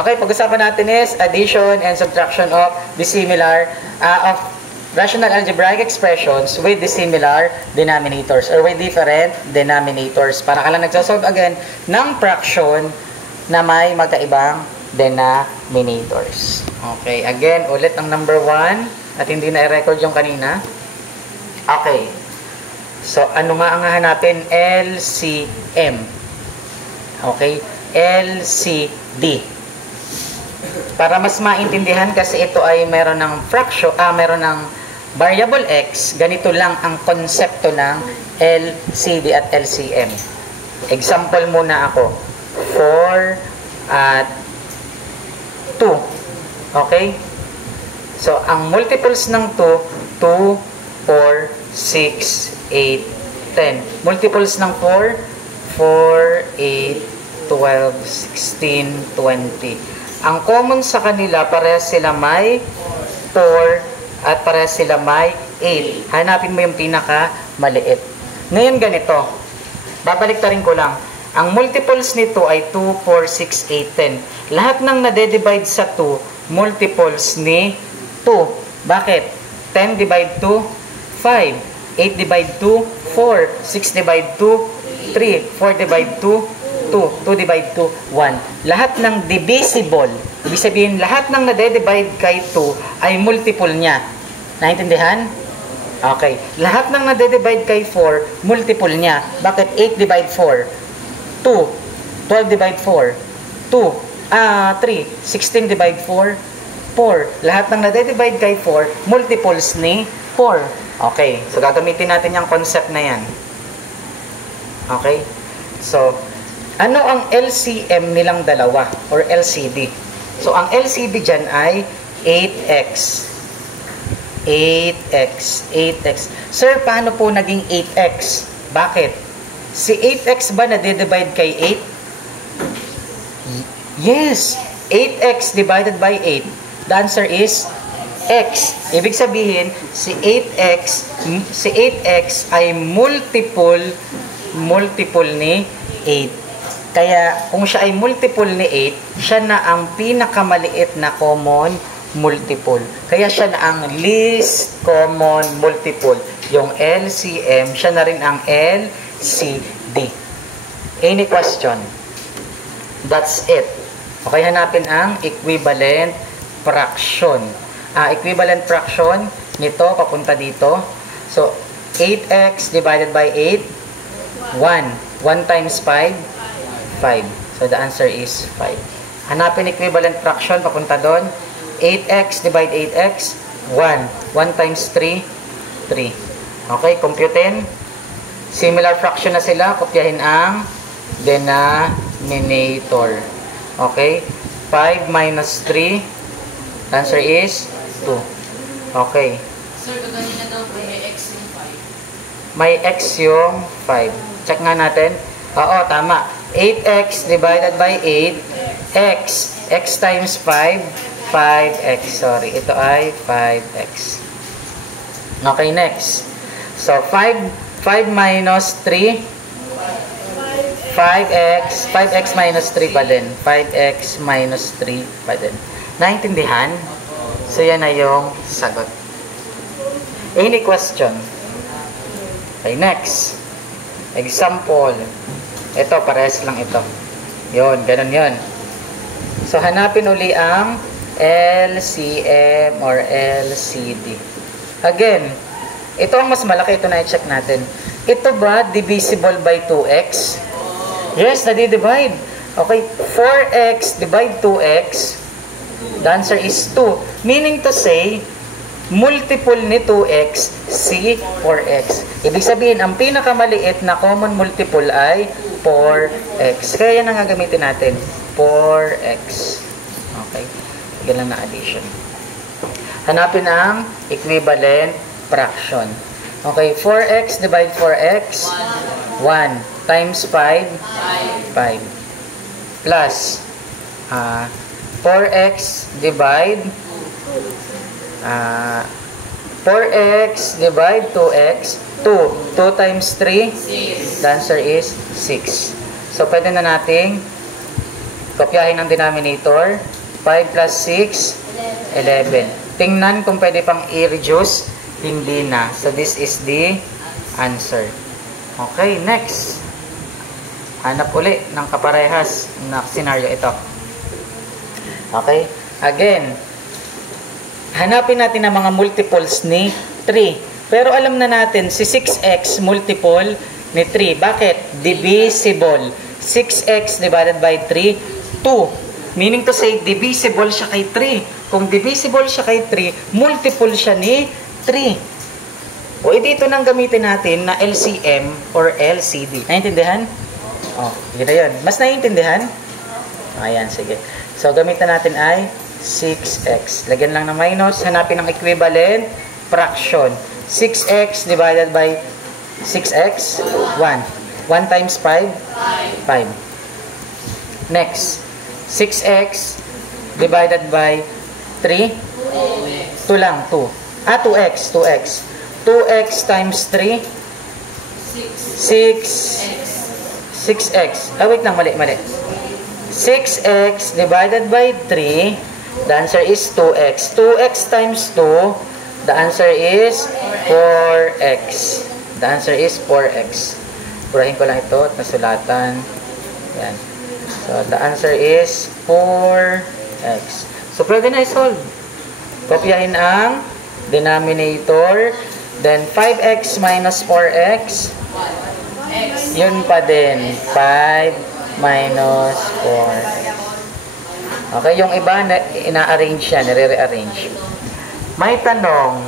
Okay, pag-usapan natin is addition and subtraction of dissimilar, of rational algebraic expressions with dissimilar denominators or with different denominators. Para ka lang nagsasolve again ng fraction na may magkaibang denominators. Okay, again, ulit ang number 1 at hindi na i-record yung kanina. Okay, so ano nga ang hahanapin? LCM. Okay, LCD. Para mas maintindihan kasi ito ay meron ng fraction, meron ng variable x, ganito lang ang konsepto ng LCD at LCM. Example muna ako. 4 at 2. Okay? So, ang multiples ng 2, 2, 4, 6, 8, 10. Multiples ng 4, 4, 8, 12, 16, 20. Ang common sa kanila, parehas sila may 4 at parehas sila may 8. Hanapin mo yung pinaka maliit. Ngayon ganito. Babaliktarin ko lang. Ang multiples nito ay 2, 4, 6, 8, 10. Lahat ng nade-divide sa 2, multiples ni 2. Bakit? 10 divide 2, 5. 8 divide 2, 4. 6 divide 2, 3. 4 divide 2, 2. 2 divide 2, 1. Lahat ng divisible, ibig sabihin, lahat ng nade-divide kay 2 ay multiple niya. Naintindihan? Okay. Lahat ng nade-divide kay 4, multiple niya. Bakit? 8 divide 4, 2. 12 divide 4, 2. 3. 16 divide 4, 4. Lahat ng nade-divide kay 4, multiples ni 4. Okay. So, gagamitin natin yung concept na yan. Okay? So, ano ang LCM nilang dalawa or LCD? So, ang LCD dyan ay 8x. 8x. 8x. Sir, paano po naging 8x? Bakit? Si 8x ba nade-divide kay 8? Yes. 8x divided by 8. The answer is x. Ibig sabihin, si 8x ay multiple ni 8. Kaya, kung siya ay multiple ni 8, siya na ang pinakamaliit na common multiple. Kaya siya na ang least common multiple. Yung LCM, siya na rin ang LCD. Any question? That's it. Okay, hanapin ang equivalent fraction. Equivalent fraction nito, papunta dito. So, 8x divided by 8, 1. 1 times 5, 5. So, the answer is 5. Hanapin equivalent fraction, papunta doon. 8x divide 8x, 1. 1 times 3, 3. Okay, computin. Similar fraction na sila. Kopyahin ang denominator. Okay. 5 minus 3. The answer is 2. Okay. Sir, kanina daw po may x yung 5. May x yung 5. Check nga natin. Oo, tama. 8x divided by 8, x. X times 5, 5x. Sorry, ito ay 5x. Okay, next. So, 5 minus 3, 5x. 5x minus 3 pa din. 5x minus 3 pa din. Naintindihan? So, yan na yung sagot. Any question? Okay, next. Example. Ito, parehas lang ito. Yun, ganun yun. So, hanapin uli ang LCM or LCD. Again, ito ang mas malaki. Ito na i-check natin. Ito ba divisible by 2x? Yes, nadi-divide. Okay, 4x divide 2x. The answer is 2. Meaning to say, multiple ni 2x, si 4x. Ibig sabihin, ang pinakamaliit na common multiple ay 4x. Kaya yan ang gagamitin natin. 4x. Okay. Ganun na addition. Hanapin ang equivalent fraction. Okay. 4x divide 4x. 1. Times 5. 5. Plus. 4x divide 4x divide 2x. 2. 2 times 3. 6. The answer is 6. So, pwede na nating Kopyahin ang denominator. 5 plus 6, 11. Tingnan kung pwede pang i-reduce. Hindi na. So, this is the answer. Okay, next. Hanap uli ng kaparehas na scenario ito. Okay, again. Hanapin natin ang mga multiples ni 3. Pero alam na natin, si 6x multiple ni 3. Bakit? Divisible. 6x divided by 3, 2. Meaning to say, divisible siya kay 3. Kung divisible siya kay 3, multiple siya ni 3. O, dito nang gamitin natin na LCM or LCD. Naintindihan? O, yun na yun. Mas naiintindihan? Ayan, sige. So, gamitin natin ay 6x. Lagyan lang ng minus. Hanapin ang equivalent fraction. 6x divided by 6x, 1. 1 times 5, 5. Next, 6x divided by 3, 2 lang, 2. 2x, 2x. 2x times 3, 6x. Wait lang, mali. 6x divided by 3, the answer is 2x. 2x times 2, the answer is 4x. The answer is 4x. Purahin ko lang ito at nasulatan. Yan. So, the answer is 4x. So, pwede na i-solve. Kopyahin ang denominator. Then, 5x minus 4x. Yun pa din. 5 minus 4. Okay, yung iba, ina-arrange yan. Nire-rearrange. May tanong.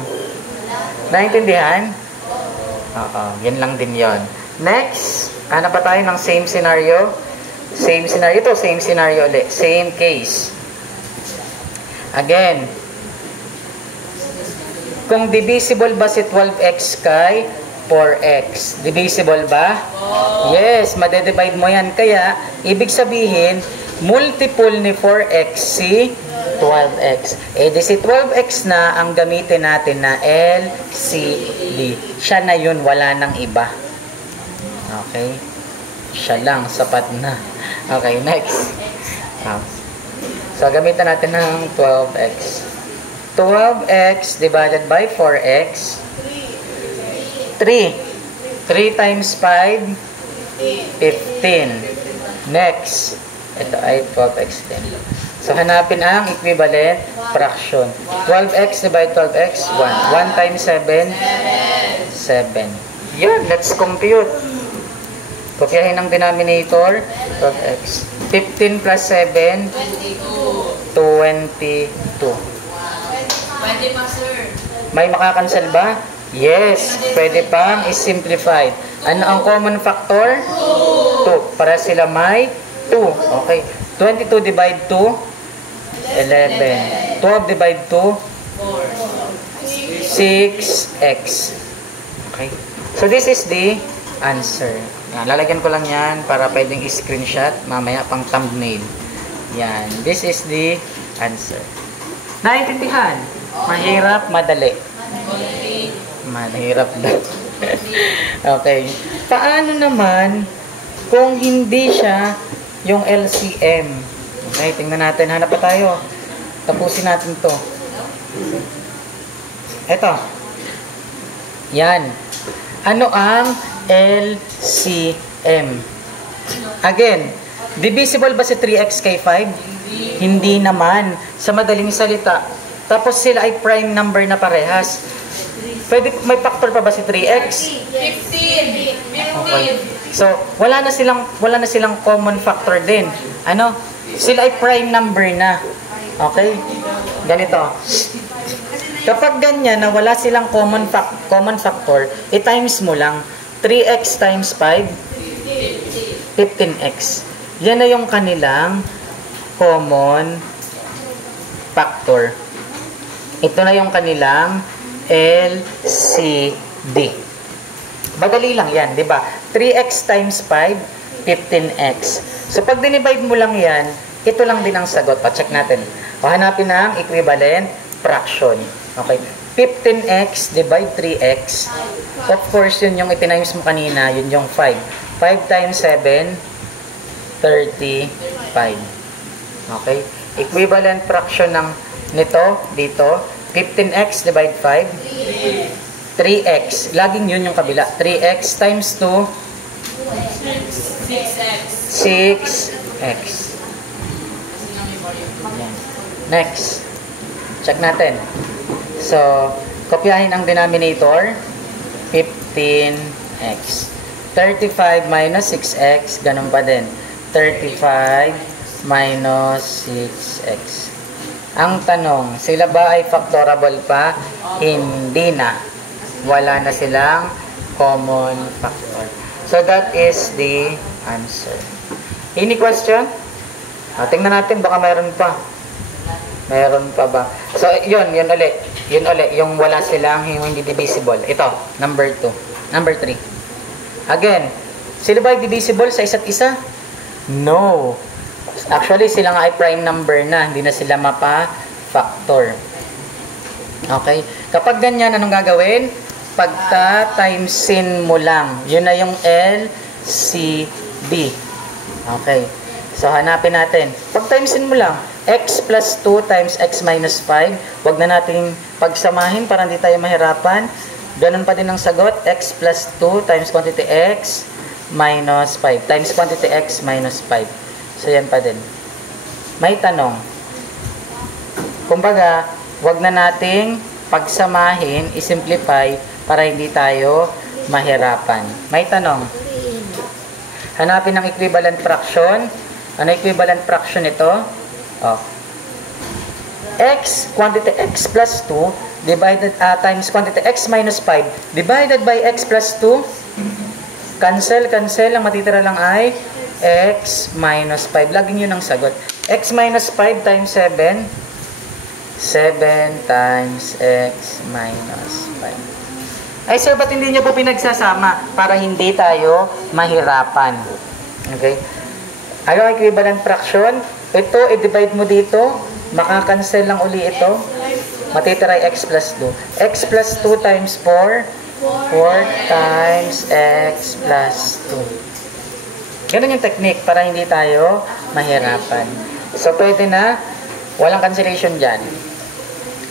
Naintindihan? Oo, yan lang din yon. Next, hanap pa tayo ng same scenario. Same scenario to, same scenario ulit. Same case. Again, kung divisible ba si 12x kay 4x? Divisible ba? Yes, madedivide mo yan. Kaya, ibig sabihin, multiple ni 4x si 12x. Di si 12x na ang gamitin natin na LCD. Siya na yun, wala nang iba. Okay? Siya lang, sapat na. Okay, next. So, gamitin natin ng 12x. 12x divided by 4x. 3. 3 times 5, 15. Next. Ito ay 12x din. So, hanapin ang equivalent fraction. 12x divided 12x, 1. 1 times 7, 7. Yan, let's compute. Kopyahin ang denominator, 12x. 15 plus 7, 22. Pwede pa, sir. May makakancel ba? Yes, pwede pang i-simplify. Ano ang common factor? 2. Para sila may 2. Okay. 22 divide 2, 11. 12 divide 2, 6x. Okay. So, this is the answer. Yan, lalagyan ko lang yan para pwedeng i-screenshot. Mamaya pang thumbnail. Yan. This is the answer. Naintindihan? Mahirap, madali. Mahirap na. Okay. Paano naman kung hindi siya yung LCM? Okay, tingnan natin. Hanap pa tayo. Tapusin natin to. Ito. Yan. Ano ang LCM? Again, divisible ba si 3x kay 5? Hindi naman. Sa madaling salita. Tapos sila ay prime number na parehas. Pwede, may factor pa ba si 3x? 15. Okay. So, wala na silang common factor din. Ano? Sila ay prime number na. Okay? Ganito. Kapag ganyan na wala silang common factor, i-times mo lang 3x times 5, 15x. Yan na yung kanilang common factor. Ito na yung kanilang LCD. Madali lang yan, di ba? 3x times 5, 15x. So, pag dinivide mo lang yan, ito lang din ang sagot. Pa-check natin. O, hanapin na ang equivalent fraction. Okay. 15x divide 3x. Of course, yun yung itinimes mo kanina, yun yung 5. 5 times 7, 35. Okay? Equivalent fraction ng nito, dito, 15x divide 5. 3x. Laging yun yung kabila. 3x times 2. 6x. 6x. Ayan. Next. Check natin. So, kopyahin ang denominator. 15x. 35 minus 6x, ganun pa din. 35 minus 6x. Ang tanong, sila ba ay factorable pa? Hindi na. Wala na silang common factor. So that is the answer. Any question? Tingnan natin, baka mayroon pa. Mayroon pa ba? So, yun ulit. Yun ulit, yung wala silang hindi divisible. Ito, number 2. Number 3. Again, sila ba ay divisible sa isa't isa? No. Actually, sila nga ay prime number na. Hindi na sila mapa-factor. Okay? Kapag ganyan, anong gagawin? Pagta-timesin mo lang. Yun na yung LCD. Okay. So, hanapin natin. Pag-timesin mo lang. X plus 2 times x minus 5. Huwag na natin pagsamahin para hindi tayo mahirapan. Ganun pa din ang sagot. X plus 2 times quantity x minus 5. Times quantity x minus 5. So, yan pa din. May tanong. Kumbaga, huwag na nating pagsamahin, isimplify para hindi tayo mahirapan. May tanong. Hanapin ang equivalent fraction. Ano equivalent fraction ito? Oh. X, quantity x plus 2 divided times quantity x minus 5 divided by x plus 2. Cancel. Ang matitira lang ay x minus 5. Laging yun ang sagot. X minus 5 times 7. 7 times x minus 5. Ay sir, ba't hindi niyo po pinagsasama? Para hindi tayo mahirapan. Okay? Ano ang equivalent fraction? Ito, i-divide mo dito. Makakancel lang uli ito. Matitira ay x plus 2. X plus 2 times 4. 4 times x plus 2. Ganun yung technique para hindi tayo mahirapan. So, pwede na. Walang cancellation dyan.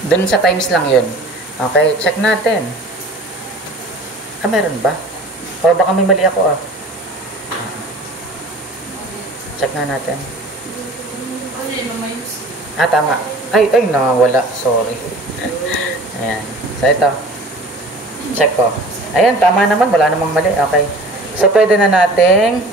Dun sa times lang yun. Okay, check natin. Meron ba? O, baka may mali ako Check na natin. Tama. Ay, nawala. Sorry. Ayan. So, ito. Check ko. Ayan, tama naman. Wala namang mali. Okay. So, pwede na nating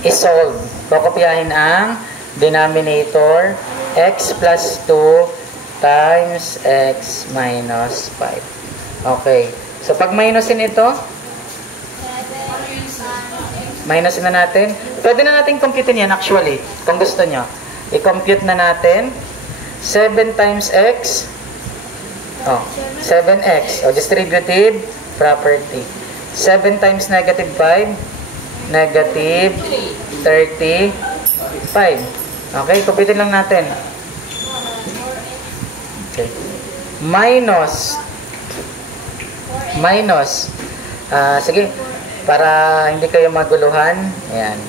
isolve. Kokopyahin ang denominator x plus 2 times x minus 5. Okay. So, pag minusin ito, minusin na natin. Pwede na natin computein yan actually. Kung gusto nyo. I-compute na natin. 7 times x. 7x. Distributive property. 7 times negative 5. Negative 35. Okay, computein lang natin. Okay. Minus. Sige. Para hindi kayo maguluhan. Ayan.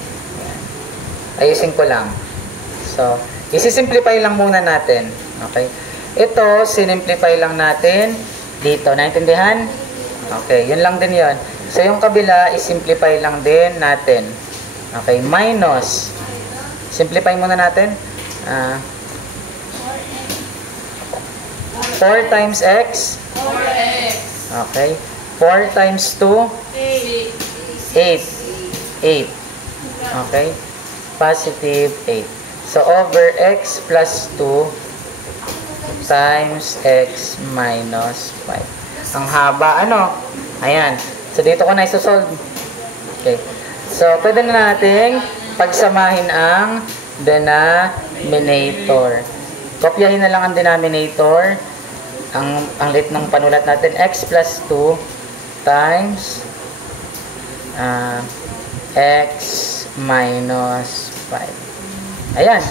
Ayusin ko lang. So, isi-simplify lang muna natin. Okay. Ito, sinimplify lang natin dito. Naintindihan? Okay, yun lang din yun. So, yung kabila, isimplify lang din natin. Okay, minus. Simplify muna natin. 4 times x. 4x. Okay. 4 times 2. 8. Okay. Positive 8. So, over x plus 2 times x minus 5. Ang haba, Ayan. So, dito ko na isosolve. Okay. So, pwede na nating pagsamahin ang denominator. Kopyahin na lang ang denominator. Ang lit ng panulat natin, x plus 2 times x minus 5. Ayan.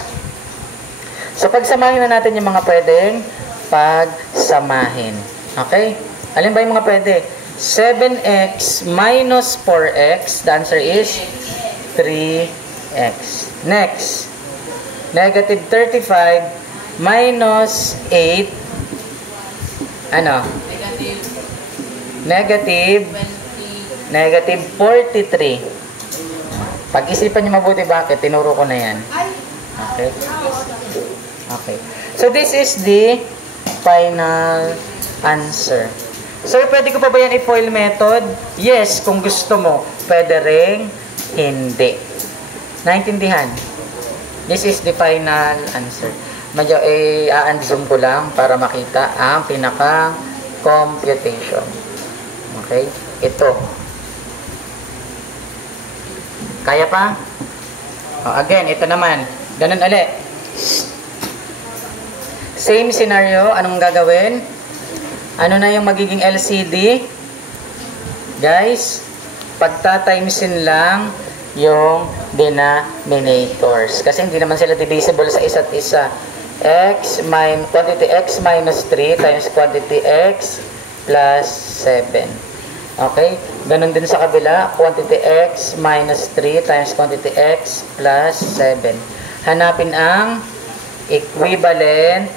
So, pagsamahin na natin yung mga pwedeng pagsamahin. Okay? Alin ba yung mga pwede? 7x minus 4x. The answer is 3x. Next, negative 35 minus 8, ano? Negative Negative 43. Pag-isipan niyo mabuti bakit, tinuro ko na yan. Okay? Okay. So, this is the final answer. Sir, pwede ko pa ba yan i-FOIL method? Yes, kung gusto mo. Pwede ring hindi. Naintindihan? This is the final answer. Medyo i-zoom ko lang para makita ang pinaka-computation. Okay? Ito. Kaya pa? Again, ito naman. Ganun ulit. Same scenario. Anong gagawin? Ano na yung magiging LCD? Guys, pagta-timesin lang yung denominators. Kasi hindi naman sila divisible sa isa't isa. Quantity x minus 3 times quantity x plus 7. Okay? Ganun din sa kabila. Quantity x minus 3 times quantity x plus 7. Hanapin ang equivalent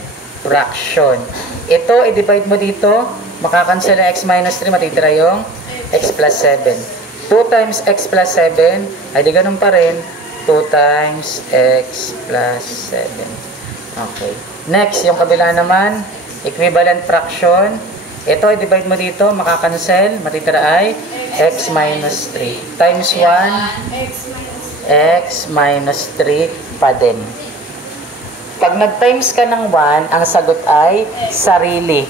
fraction. Ito, i-divide mo dito. Makakancel ang x minus 3. Matitira yung x plus 7. 2 times x plus 7. Ay, di ganun pa rin. 2 times x plus 7. Okay. Next, yung kabila naman. Equivalent fraction. Ito, i-divide mo dito. Makakancel. Matitira ay x minus 3. Times 1. X minus 3 pa din. Pag nag-times ka ng 1, ang sagot ay sarili.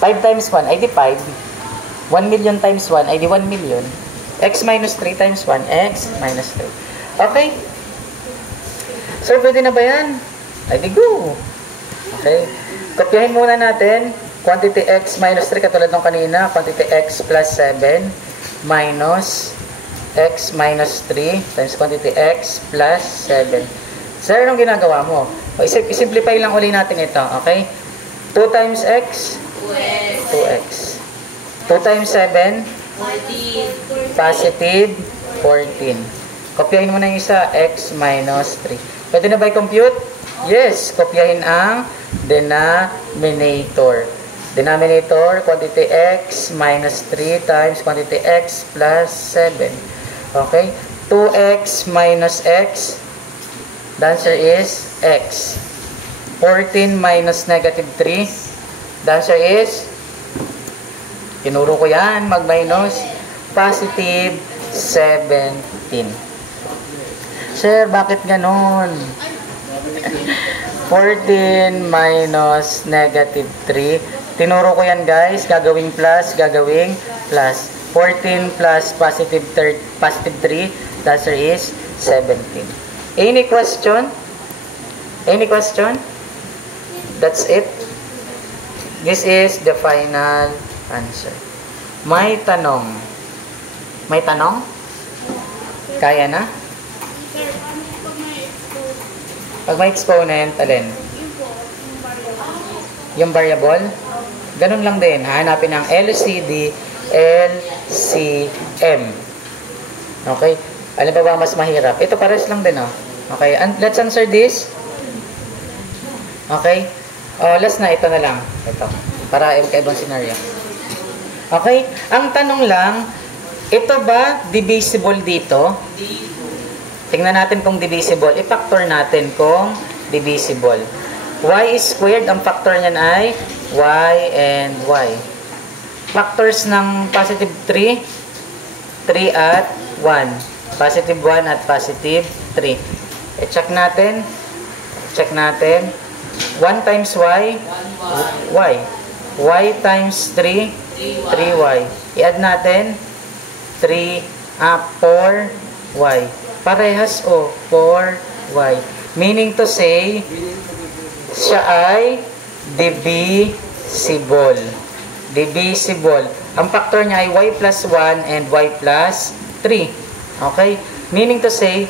5 times 1 ay di 5. 1 million times 1 ay di 1 million. X minus 3 times 1, x minus 3. Okay? So, pwede na ba yan? Ay di go. Okay? Kopyahin muna natin. Quantity x minus 3, katulad ng kanina. Quantity x plus 7 minus x minus 3 times quantity x plus 7. Sir, anong ginagawa mo? I-simplify lang uli natin ito, okay? 2 times x, 2x. 2 times 7, 14. positive 14. Kopyahin mo na yung isa, x minus 3. Pwede na ba i-compute? Yes, kopyahin ang denominator. Denominator, quantity x minus 3 times quantity x plus 7. Okay? 2x minus x. The answer is x. 14 minus negative 3. The answer is, tinuro ko yan, mag-minus, positive 17. Sir, bakit ganon? 14 minus negative 3. Tinuro ko yan guys, gagawing plus, gagawing plus. 14 plus positive 3. The answer is 17. Any question? Any question? That's it. This is the final answer. May tanong. May tanong? Kaya na? Pag may exponent, alin? Yung variable? Ganun lang din. Hanapin ang LCD, LCM. Okay? Alin pa ba mas mahirap? Ito pares lang din, oh. Okay, let's answer this. Okay? Last na, ito na lang. Ito. Para ibang scenario. Okay? Ang tanong lang, ito ba divisible dito? Tingnan natin kung divisible. I-factor natin kung divisible. Y squared, ang factor niyan ay y and y. Factors ng positive 3, 3 at 1. Positive 1 at positive 3. I-check natin. Check natin. 1 times y, y. Y times 3, 3y. I-add natin. 4y. Parehas o 4y. Meaning to say, siya ay divisible. Divisible. Ang factor niya ay y plus 1 and y plus 3. Okay? Meaning to say,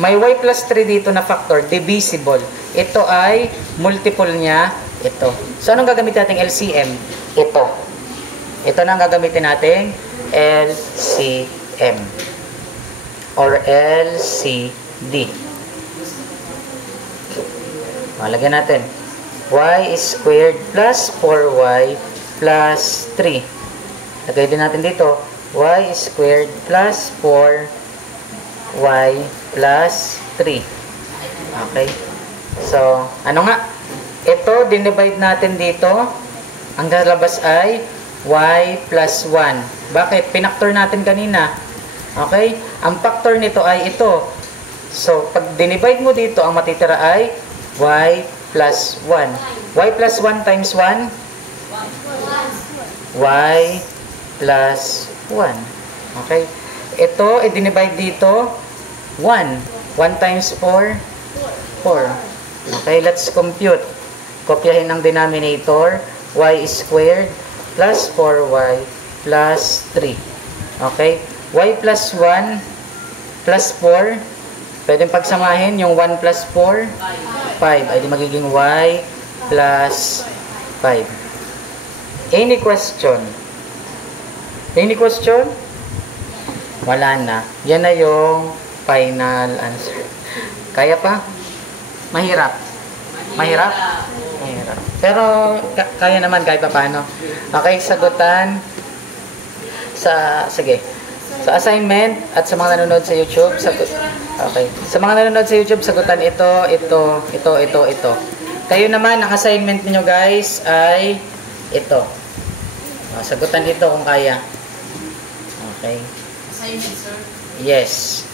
may y plus 3 dito na factor, divisible. Ito ay multiple niya, ito. So, anong gagamitin natin LCM? Ito. Ito na ang gagamitin natin LCM. M or LCD. Lagyan natin. Y squared plus 4y plus 3. Lagay din natin dito. Y squared plus 4y plus 3. Okay. So, ano nga? Ito, dinivide natin dito. Ang lalabas ay y plus 1. Bakit? Pinaktor natin kanina. Okay? Ang factor nito ay ito. So, pag dinivide mo dito, ang matitira ay y plus 1. Y plus 1 times 1? Y plus 1. Okay? Ito, i-divide dito, 1. 1 times 4? 4. Okay, let's compute. Kopyahin ang denominator, y squared plus 4y plus 3. Okay? Y plus 1 plus 4. Pwedeng pagsamahin yung 1 plus 4. 5. Ay di magiging y plus 5. Any question? Any question? Wala na. Yan na yung final answer. Kaya pa? Mahirap. Mahirap? Mahirap. Pero kaya naman kahit pa paano. Okay, sagutan sige. Sa assignment at sa mga nanonood sa YouTube, okay. Sa mga nanonood sa YouTube, sagutan ito. Kayo naman, ang assignment niyo guys ay ito. Sagutan ito kung kaya. Okay. Assignment, sir. Yes.